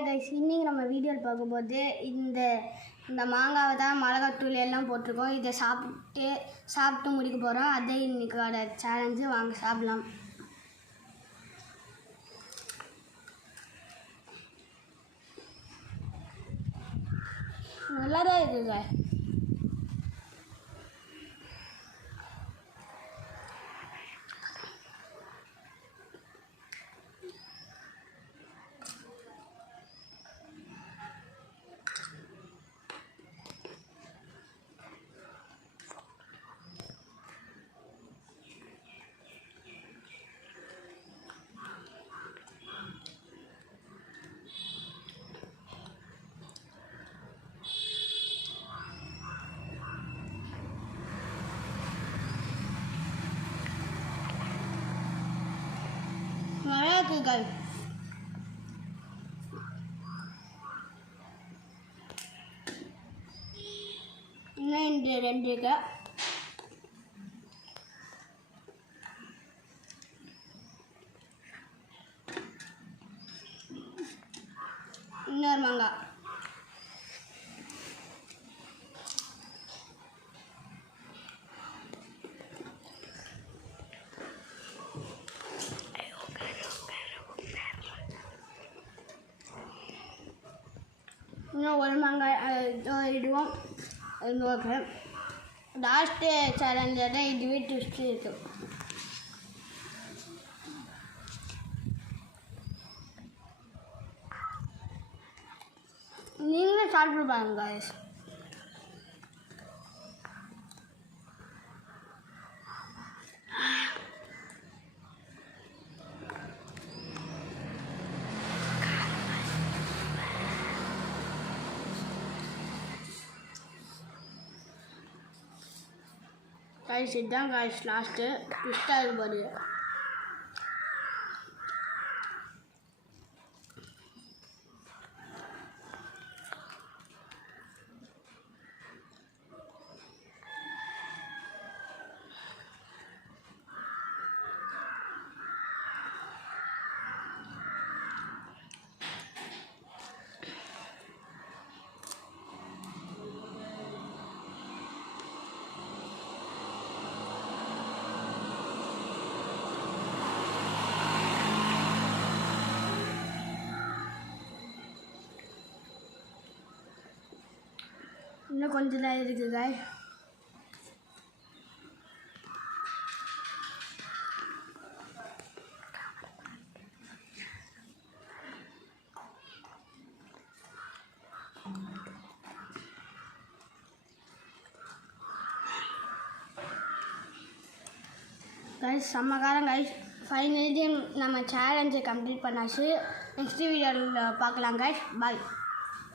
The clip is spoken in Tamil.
ஹாய் கைஸ், இன்றைக்கி நம்ம வீடியோவில் பார்க்கும்போது இந்த மாங்காவை தான் மிளகாத்தூள் எல்லாம் போட்டிருக்கோம். இதை சாப்பிட்டு முடிக்க போகிறோம். அதே இன்றைக்கோட சேலஞ்சு. வாங்க சாப்பிடலாம். நல்லா தான் இருக்குங்க. நல்லா இருக்குங்க. இன்னும் இந்த ரெண்டு இருக்கு. இன்னொரு மாங்காய். இன்னும் ஒரு மாங்காய் இடுவோம். இன்னொரு லாஸ்ட்டு சேலஞ்சில் தான் இதுவே ட்விஸ்ட் இருக்குது. நீங்களே சாப்பிட்டு பாருங்க guys. guys, இதுதான் guys லாஸ்ட்டு ட்விஸ்டாக இருப்பாரு. இன்னும் கொஞ்சம் தான் இருக்குது guys. செம்மக்காரம் guys. ஃபைனலி நம்ம சேலஞ்சை கம்ப்ளீட் பண்ணாச்சு. நெக்ஸ்ட் வீடியோவில் பார்க்கலாம் guys. பாய்.